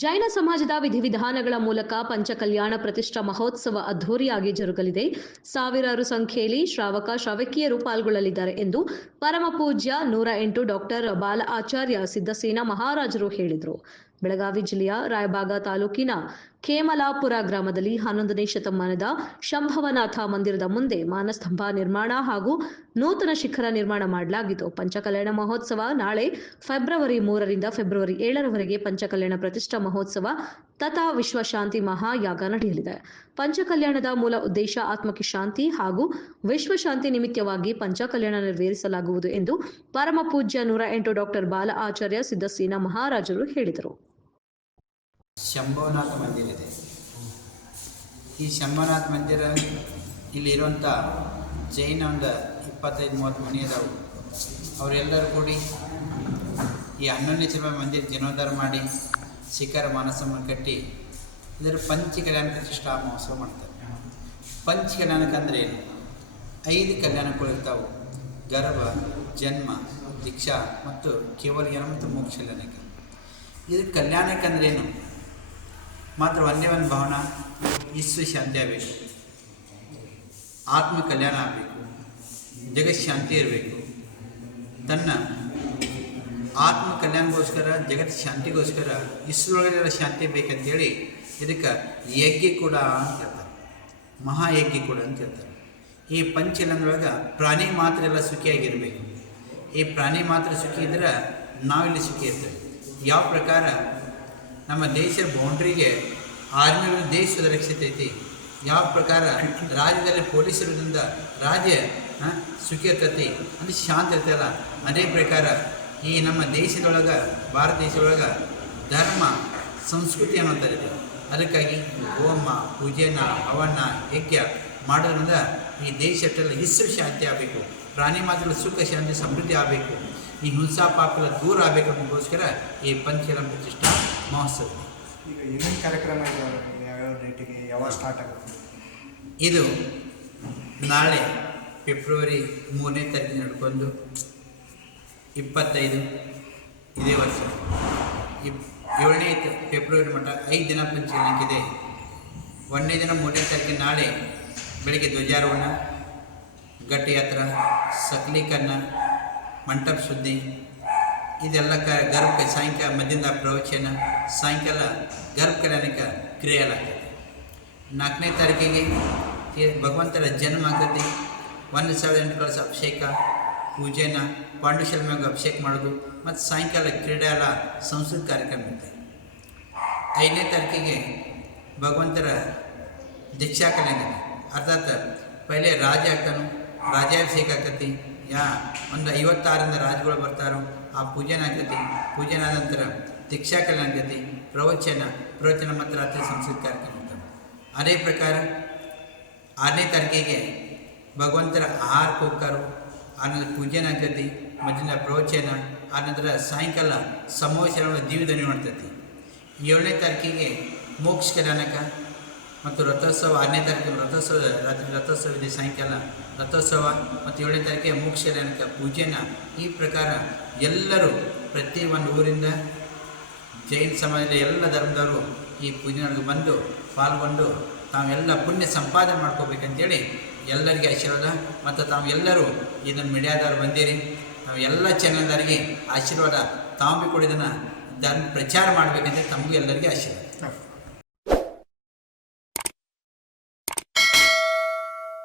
ಜೈನ ಸಮಾಜದ ವಿಧಿವಿಧಾನಗಳ ಮೂಲಕ ಪಂಚಕಲ್ಯಾಣ ಪ್ರತಿಷ್ಠಾ ಮಹೋತ್ಸವ ಅದ್ಧೂರಿಯಾಗಿ ಜರುಗಲಿದೆ. ಸಾವಿರಾರು ಸಂಖ್ಯೆಯಲ್ಲಿ ಶ್ರಾವಕಿಯರು ಪಾಲ್ಗೊಳ್ಳಲಿದ್ದಾರೆ ಎಂದು ಪರಮಪೂಜ್ಯ 108 ಡಾಕ್ಟರ್ ಬಾಲ ಆಚಾರ್ಯ ಸಿದ್ದಸೇನಾ ಮಹಾರಾಜರು ಹೇಳಿದರು. ಬೆಳಗಾವಿ ಜಿಲ್ಲೆಯ ರಾಯಬಾಗ ತಾಲೂಕಿನ ಕೇಮಲಾಪುರ ಗ್ರಾಮದಲ್ಲಿ 11ನೇ ಶತಮಾನದ ಶಂಭವನಾಥ ಮಂದಿರದ ಮುಂದೆ ಮಾನಸ್ತಂಭ ನಿರ್ಮಾಣ ಹಾಗೂ ನೂತನ ಶಿಖರ ನಿರ್ಮಾಣ ಮಾಡಲಾಗಿದ್ದು, ಪಂಚಕಲ್ಯಾಣ ಮಹೋತ್ಸವ ನಾಳೆ ಫೆಬ್ರವರಿ 3ರಿಂದ ಫೆಬ್ರವರಿ 7ರವರೆಗೆ ಪಂಚಕಲ್ಯಾಣ ಪ್ರತಿಷ್ಠಾ ಮಹೋತ್ಸವ ತಥಾ ವಿಶ್ವಶಾಂತಿ ಮಹಾಯಾಗ ನಡೆಯಲಿದೆ. ಪಂಚಕಲ್ಯಾಣದ ಮೂಲ ಉದ್ದೇಶ ಆತ್ಮಕ್ಕೆ ಶಾಂತಿ ಹಾಗೂ ವಿಶ್ವಶಾಂತಿ ನಿಮಿತ್ತವಾಗಿ ಪಂಚಕಲ್ಯಾಣ ನೆರವೇರಿಸಲಾಗುವುದು ಎಂದು ಪರಮಪೂಜ್ಯ 108 ಡಾಕ್ಟರ್ ಬಾಲ ಆಚಾರ್ಯ ಸಿದ್ದಸೇನಾ ಮಹಾರಾಜರು ಹೇಳಿದರು. ಶಂಭವನಾಥ ಮಂದಿರ ಇದೆ. ಈ ಶಂಭವನಾಥ ಮಂದಿರ ಇಲ್ಲಿರುವಂಥ ಜೈನ ಒಂದು 25-30 ಮನೆ ಇದಾವೆ. ಅವರೆಲ್ಲರೂ ಕೂಡಿ ಈ 11ನೇ ಶತಮಾನ ಮಂದಿರ ಜೀರ್ಣೋದ್ಧಾರ ಮಾಡಿ ಶಿಖರ ಮಾನಸವನ್ನು ಕಟ್ಟಿ ಇದರ ಪಂಚಕಲ್ಯಾಣ ಪ್ರತಿಷ್ಠಾ ಮಹೋತ್ಸವ ಮಾಡ್ತಾರೆ. ಪಂಚಕಲ್ಯಾಣಕ್ಕಂದ್ರೆ ಏನು? 5 ಕಲ್ಯಾಣಗಳು ಇರ್ತಾವೆ: ಗರ್ಭ, ಜನ್ಮ, ದೀಕ್ಷಾ ಮತ್ತು ಕೇವಲಜ್ಞಾನ ಮತ್ತು ಮೋಕ್ಷ ಕಲ್ಯಾಣಕ್ಕೆ. ಇದು ಕಲ್ಯಾಣಕ್ಕಂದ್ರೆ ಏನು? ಮಾತ್ರ ಒಂದೇ ಒಂದು ಭಾವನಾ, ವಿಶ್ವ ಶಾಂತಿ ಆಗಬೇಕು, ಆತ್ಮ ಕಲ್ಯಾಣ ಆಗಬೇಕು, ಜಗತ್ ಶಾಂತಿ ಇರಬೇಕು. ತನ್ನ ಆತ್ಮ ಕಲ್ಯಾಣಗೋಸ್ಕರ, ಜಗತ್ ಶಾಂತಿಗೋಸ್ಕರ ವಿಶ್ವದೊಳಗೆಲ್ಲ ಶಾಂತಿ ಬೇಕಂತೇಳಿ ಇದಕ್ಕೆ ಯಜ್ಞ ಕೂಡ ಅಂತ ಹೇಳ್ತಾರೆ, ಮಹಾಯಜ್ಞ ಕೂಡ ಅಂತ ಹೇಳ್ತಾರೆ. ಈ ಪಂಚಕಲ್ಯಾಣದೊಳಗೆ ಪ್ರಾಣಿ ಮಾತ್ರ ಎಲ್ಲ ಸುಖಿಯಾಗಿರಬೇಕು. ಈ ಪ್ರಾಣಿ ಮಾತ್ರ ಸುಖಿ ಇದ್ರೆ ನಾವಿಲ್ಲಿ ಸುಖಿ ಇರ್ತೇವೆ. ಯಾವ ಪ್ರಕಾರ ನಮ್ಮ ದೇಶದ ಬೌಂಡ್ರಿಗೆ ಆರ್ಮಿ ದೇಶ ಸುರಕ್ಷತೆ ಐತಿ, ಯಾವ ಪ್ರಕಾರ ರಾಜ್ಯದಲ್ಲಿ ಪೊಲೀಸ್ ಇರೋದ್ರಿಂದ ರಾಜ್ಯ ಸುಖಿ ಇರ್ತೈತಿ, ಅಂದರೆ ಶಾಂತಿ ಇರ್ತಲ್ಲ, ಅದೇ ಪ್ರಕಾರ ಈ ನಮ್ಮ ದೇಶದೊಳಗೆ, ಭಾರತ ದೇಶದೊಳಗೆ ಧರ್ಮ ಸಂಸ್ಕೃತಿ ಅನ್ನೋಂಥದ್ದಿದೆ. ಅದಕ್ಕಾಗಿ ಹೋಮ, ಪೂಜೆನ, ಹವನ, ಯಜ್ಞ ಮಾಡೋದ್ರಿಂದ ಈ ದೇಶದಲ್ಲ ವಿಶ್ವ ಶಾಂತಿ ಆಗಬೇಕು, ಪ್ರಾಣಿ ಮಾತ್ರ ಸುಖ ಶಾಂತಿ ಸಮೃದ್ಧಿ ಆಗಬೇಕು, ಈ ಹಿಂಸಾ ಪಾಪಗಳ ದೂರ ಆಗಬೇಕು ಅನ್ನೋದಕ್ಕೋಸ್ಕರ ಈ ಪಂಚಕಲ್ಯಾಣ ಪ್ರತಿಷ್ಠಾ ಮಹೋತ್ಸವ. ಈಗ ಏನೇನು ಕಾರ್ಯಕ್ರಮ ಇದ್ದಾವೆ, ಯಾವ್ಯಾವ ಡೇಟಿಗೆ ಯಾವಾಗ ಸ್ಟಾರ್ಟ್ ಆಗುತ್ತೆ? ಇದು ನಾಳೆ ಫೆಬ್ರವರಿ 3ನೇ ತಾರೀಕು ನಡ್ಕೊಂಡು 25 ಇದೇ ವರ್ಷ 7ನೇ ಫೆಬ್ರವರಿ ಮಟ್ಟ 5 ದಿನ ಪಂಚಕಲ್ಯಾಣಕ್ಕಿದೆ. 1ನೇ ದಿನ 3ನೇ ತಾರೀಕು ನಾಳೆ ಬೆಳಗ್ಗೆ ಧ್ವಜಾರೋಹಣ, ಘಟ್ಟಯಾತ್ರೆ, ಸಕಲೀಕರಣ, ಮಂಟಪ ಶುದ್ಧಿ, ಇದೆಲ್ಲ ಗರ್ಭ ಸಾಯಂಕಾಲ ಮಧ್ಯದ ಪ್ರವಚನ, ಸಾಯಂಕಾಲ ಗರ್ಭ ಕಲ್ಯಾಣಕ್ಕೆ ಕ್ರಿಯೆಯಾಗ್ತದೆ. 4ನೇ ತಾರೀಕಿಗೆ ಭಗವಂತರ ಜನ್ಮ ಆಗತಿ, 1,008 ಕಳಸ ಅಭಿಷೇಕ, ಪೂಜೆನ, ಪಾಂಡುಶಲ್ಮ್ಯಾಗ ಅಭಿಷೇಕ ಮಾಡೋದು, ಮತ್ತು ಸಾಯಂಕಾಲ ಕ್ರೀಡೆ ಎಲ್ಲ ಸಂಸ್ಕೃತ ಕಾರ್ಯಕ್ರಮ ಇರ್ತದೆ. 5ನೇ ತಾರೀಕಿಗೆ ಭಗವಂತರ ದೀಕ್ಷಾ ಕಲ್ಯಾಣ, ಅರ್ಥಾತ್ ಪೈಲೆ ರಾಜ ಆಗ್ತಾನು, ರಾಜಾಭಿಷೇಕ ಆಗ್ತತಿ. ಒಂದು 56ರಿಂದ ರಾಜಗಳು ಬರ್ತಾರೋ, ಆ ಪೂಜೆನ ಆಗ್ತೈತಿ. ಪೂಜೆನ ಆದ ನಂತರ ದೀಕ್ಷಾ ಕಲ್ಯಾಣ ಆಗ್ತೈತಿ, ಪ್ರವಚನ ಮತ್ತು ರಾತ್ರಿ ಸಂಸ್ಕೃತ ಕಾರ್ಯಕ್ರಮ ಇರ್ತವೆ. ಅದೇ ಪ್ರಕಾರ 6ನೇ ತಾರೀಕಿಗೆ ಭಗವಂತರ ಆಹಾರಕ್ಕೆ ಹೋಗ್ತಾರೋ, ಆನಂತರ ಪೂಜೆನ ಆಗ್ತೈತಿ, ಮಧ್ಯಾಹ್ನ ಪ್ರವಚನ, ಆನಂತರ ಸಾಯಂಕಾಲ ಸಮಾವೇಶ ಜೀವಧನಿ ಮಾಡ್ತೈತಿ. 7ನೇ ತಾರೀಕಿಗೆ ಮೋಕ್ಷ ಕಲ್ಯಾಣಕ್ಕೆ ಮತ್ತು ರಥೋತ್ಸವ. 6ನೇ ತಾರೀಕಿಗೆ ರಥೋತ್ಸವ, ರಾತ್ರಿ ರಥೋತ್ಸವ ಇದೆ, ಸಾಯಂಕಾಲ ರಥೋತ್ಸವ, ಮತ್ತು 7ನೇ ತಾರೀಕಿಗೆ ಮೋಕ್ಷ ಕಲ್ಯಾಣಕ್ಕೆ ಪೂಜೆನ. ಈ ಪ್ರಕಾರ ಎಲ್ಲರೂ ಪ್ರತಿ ಒಂದು ಊರಿಂದ ಜೈನ ಸಮಾಜದ ಎಲ್ಲ ಧರ್ಮದವರು ಈ ಪೂಜೆಗಳಿಗೆ ಬಂದು ಪಾಲ್ಗೊಂಡು ತಾವೆಲ್ಲ ಪುಣ್ಯ ಸಂಪಾದನೆ ಮಾಡ್ಕೋಬೇಕಂತೇಳಿ ಎಲ್ಲರಿಗೆ ಆಶೀರ್ವಾದ. ಮತ್ತು ತಾವೆಲ್ಲರೂ ಇದನ್ನು ಮೀಡಿಯಾದವ್ರು ಬಂದಿರಿ, ನಾವು ಎಲ್ಲ ಚಾನಲ್ದವರಿಗೆ ಆಶೀರ್ವಾದ ತಾವು ಕೂಡ ಇದನ್ನು ಧರ್ಮ ಪ್ರಚಾರ ಮಾಡಬೇಕಂತ ತಮಗೂ ಎಲ್ಲರಿಗೆ ಆಶೀರ್ವಾದ.